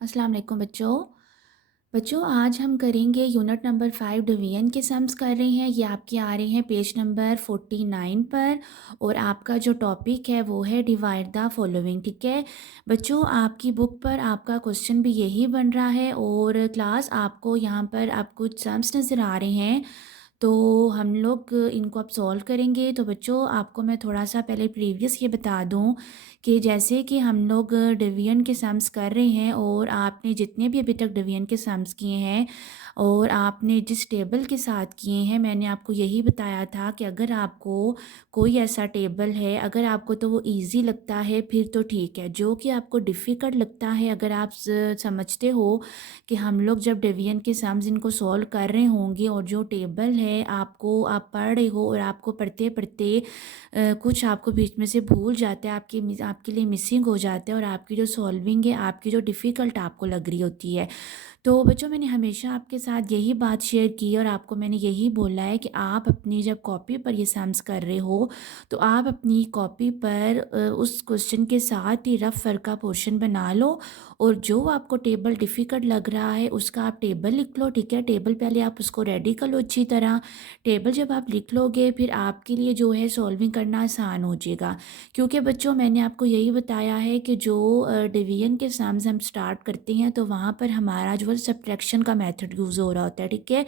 अस्सलाम वालेकुम बच्चों। आज हम करेंगे यूनिट नंबर 5 डिवीजन के सम्स कर रहे हैं। ये आपके आ रहे हैं पेज नंबर 49 पर और आपका जो टॉपिक है वो है डिवाइड द फॉलोइंग। ठीक है बच्चों, आपकी बुक पर आपका क्वेश्चन भी यही बन रहा है और क्लास आपको यहाँ पर आप कुछ सम्स नज़र आ रहे हैं, तो हम लोग इनको अब सॉल्व करेंगे। तो बच्चों आपको मैं थोड़ा सा पहले प्रीवियस ये बता दूं कि जैसे कि हम लोग डिवीजन के सम्स कर रहे हैं और आपने जितने भी अभी तक डिवीजन के सम्स किए हैं और आपने जिस टेबल के साथ किए हैं, मैंने आपको यही बताया था कि अगर आपको कोई ऐसा टेबल है, अगर आपको तो वो इजी लगता है फिर तो ठीक है। जो कि आपको डिफ़िकल्ट लगता है, अगर आप समझते हो कि हम लोग जब डिवीजन के सम्स इनको सॉल्व कर रहे होंगे और जो टेबल है आपको आप पढ़ रहे हो और आपको पढ़ते पढ़ते कुछ आपको बीच में से भूल जाता है, आपके लिए मिसिंग हो जाता है और आपकी जो सॉल्विंग है, आपकी जो डिफ़िकल्ट आपको लग रही होती है। तो बच्चों मैंने हमेशा आपके साथ यही बात शेयर की और आपको मैंने यही बोला है कि आप अपनी जब कॉपी पर ये सम्स कर रहे हो तो आप अपनी कॉपी पर उस क्वेश्चन के साथ ही रफ वर्क का पोर्शन बना लो और जो आपको टेबल डिफ़िकल्ट लग रहा है उसका आप टेबल लिख लो। ठीक है, टेबल पहले आप उसको रेडी कर लो अच्छी तरह। टेबल जब आप लिख लोगे फिर आपके लिए जो है सॉल्विंग करना आसान हो जाएगा, क्योंकि बच्चों मैंने आपको यही बताया है कि जो डिवीजन के सम्स हम स्टार्ट करते हैं तो वहाँ पर हमारा जो है सब्ट्रैक्शन का मेथड यूज़ हो रहा होता है। ठीक है,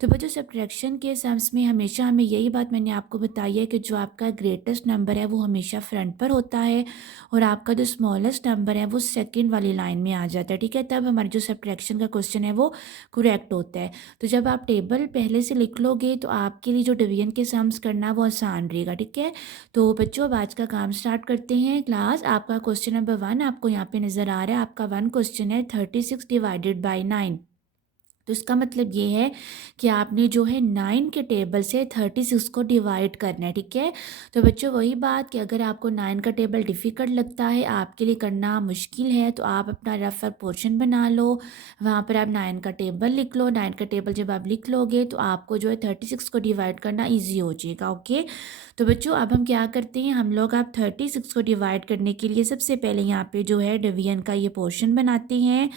तो बच्चों सब्ट्रैक्शन के सम्स में हमेशा हमें यही बात मैंने आपको बताई है कि जो आपका ग्रेटेस्ट नंबर है वो हमेशा फ्रंट पर होता है और आपका जो स्मॉलेस्ट नंबर है वो सेकंड वाली लाइन में आ जाता है। ठीक है, तब हमारी जो सब्ट्रैक्शन का क्वेश्चन है वो करेक्ट होता है। तो जब आप टेबल पहले से लिख लोगे तो आपके लिए जो डिवीजन के सम्स करना वो आसान रहेगा। ठीक है, तो बच्चों अब आज का काम स्टार्ट करते हैं। क्लास आपका क्वेश्चन नंबर 1 आपको यहाँ पे नज़र आ रहा है। आपका 1 क्वेश्चन है 36 डिवाइडेड बाई 9। तो इसका मतलब ये है कि आपने जो है 9 के टेबल से 36 को डिवाइड करना है। ठीक है, तो बच्चों वही बात कि अगर आपको 9 का टेबल डिफ़िकल्ट लगता है, आपके लिए करना मुश्किल है, तो आप अपना रफ वर्क पोर्शन बना लो, वहाँ पर आप 9 का टेबल लिख लो। 9 का टेबल जब आप लिख लोगे तो आपको जो है 36 को डिवाइड करना ईजी हो जाएगा। ओके, तो बच्चों अब हम क्या करते हैं, हम लोग आप 36 को डिवाइड करने के लिए सबसे पहले यहाँ पे जो है डिवीजन का ये पोर्शन बनाते हैं।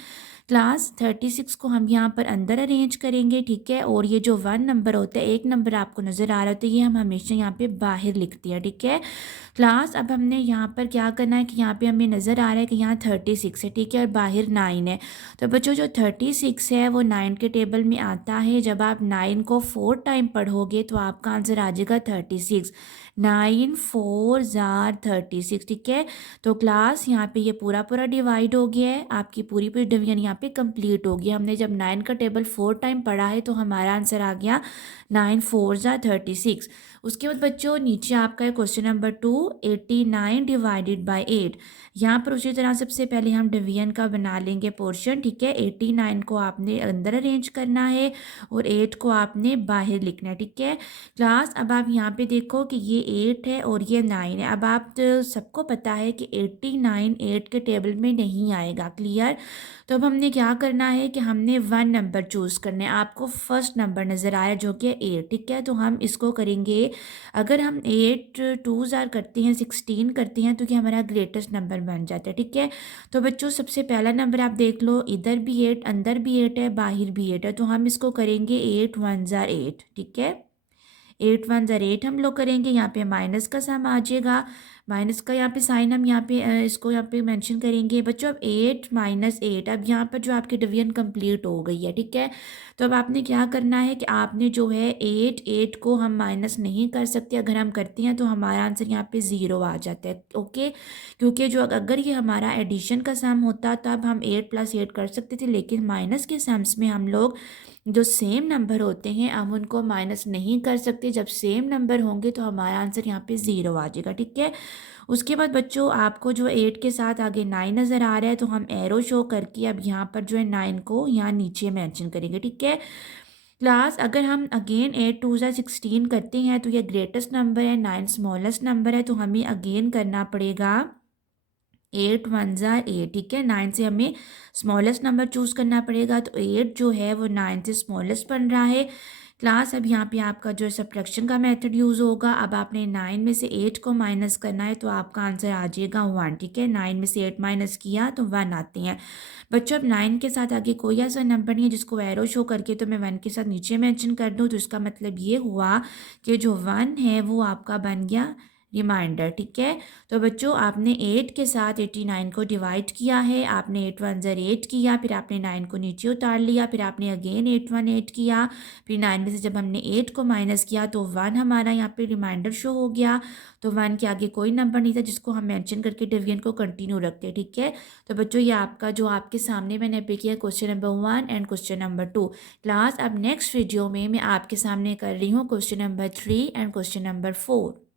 क्लास 36 को हम यहाँ पर अंदर अरेंज करेंगे। ठीक है, और ये जो 1 नंबर होता है, एक नंबर आपको नज़र आ रहा होता है, ये हम हमेशा यहाँ पे बाहर लिखते हैं। ठीक है क्लास, अब हमने यहाँ पर क्या करना है कि यहाँ पे हमें नज़र आ रहा है कि यहाँ 36 है। ठीक है, और बाहर 9 है। तो बच्चों जो 36 है वो 9 के टेबल में आता है। जब आप 9 को 4 टाइम पढ़ोगे तो आपका आंसर आ जाएगा 36। 9 4 जार 36। ठीक है, तो क्लास यहाँ पे ये पूरा पूरा डिवाइड हो गया है, आपकी पूरी पूरी डिवीजन यहाँ पे कंप्लीट हो गई। हमने जब 9 का टेबल 4 टाइम पढ़ा है तो हमारा आंसर आ गया 9 4 जार 36। उसके बाद बच्चों नीचे आपका है क्वेश्चन नंबर 2, 89 डिवाइडेड बाई 8। यहाँ पर उसी तरह सबसे पहले हम डिवीजन का बना लेंगे पोर्शन। ठीक है, 89 को आपने अंदर अरेंज करना है और 8 को आपने बाहर लिखना है। ठीक है क्लास, अब आप यहाँ पे देखो कि ये 8 है और ये 9 है। अब आप सबको पता है कि 89 8 के टेबल में नहीं आएगा। क्लियर, तो अब हमने क्या करना है कि हमने 1 नंबर चूज़ करना है। आपको फर्स्ट नंबर नज़र आया जो कि 8। ठीक है, तो हम इसको करेंगे, अगर हम 8 2 ज़ार करते हैं 16 करते हैं तो कि हमारा ग्रेटेस्ट नंबर बन जाता है। ठीक है, तो बच्चों सबसे पहला नंबर आप देख लो, इधर भी 8, अंदर भी 8 है, बाहर भी 8 है, तो हम इसको करेंगे 8 1 ज़ार 8। ठीक है, 8 1 ज़र 8 हम लोग करेंगे। यहाँ पे माइनस का सम आ जाएगा, माइनस का यहाँ पे साइन हम यहाँ पे इसको यहाँ पे मेंशन करेंगे। बच्चों अब 8 माइनस 8, अब यहाँ पर जो आपकी डिवीजन कंप्लीट हो गई है। ठीक है, तो अब आपने क्या करना है कि आपने जो है 8 8 को हम माइनस नहीं कर सकते, अगर हम करते हैं तो हमारा आंसर यहाँ पे 0 आ जाता है। ओके, क्योंकि जो अगर ये हमारा एडिशन का सम होता तब हम 8 + 8 कर सकते थे, लेकिन माइनस के सम्स में हम लोग जो सेम नंबर होते हैं हम उनको माइनस नहीं कर सकते। जब सेम नंबर होंगे तो हमारा आंसर यहाँ पे 0 आ जाएगा। ठीक है, उसके बाद बच्चों आपको जो 8 के साथ आगे 9 नज़र आ रहा है, तो हम एरो शो करके अब यहाँ पर जो है 9 को यहाँ नीचे मेंशन करेंगे। ठीक है क्लास, अगर हम अगेन 8 2 ज़ा 16 करते हैं तो ये ग्रेटेस्ट नंबर है, 9 स्मॉलेस्ट नंबर है, तो हमें अगेन करना पड़ेगा 8 1 ज़ा 8। ठीक है, 9 से हमें स्मॉलेस्ट नंबर चूज़ करना पड़ेगा, तो 8 जो है वो 9 से स्मॉलेस्ट बन रहा है। क्लास अब यहाँ पे आपका जो सब्ट्रैक्शन का मेथड यूज़ होगा। अब आपने 9 में से 8 को माइनस करना है तो आपका आंसर आ जाएगा 1, ठीक है। 9 में से 8 माइनस किया तो 1 आते हैं। बच्चों अब 9 के साथ आगे कोई ऐसा नंबर नहीं है जिसको एरो शो करके तो मैं 1 के साथ नीचे मेंशन कर दूँ, तो इसका मतलब ये हुआ कि जो 1 है वो आपका बन गया रिमाइंडर, ठीक है। तो बच्चों आपने 8 के साथ 89 को डिवाइड किया है, आपने 8 1 ज़र 8 किया, फिर आपने 9 को नीचे उतार लिया, फिर आपने अगेन 8 1 8 किया, फिर 9 में से जब हमने 8 को माइनस किया तो 1 हमारा यहाँ पे रिमाइंडर शो हो गया। तो 1 के आगे कोई नंबर नहीं था जिसको हम मेंशन करके डिवीजन को कंटिन्यू रखते, ठीक है। तो बच्चों ये आपका जो आपके सामने मैंने पे किया question number 1 and question number 2। Class अब नेक्स्ट वीडियो में मैं आपके सामने कर रही हूँ question number 3 and question number 4।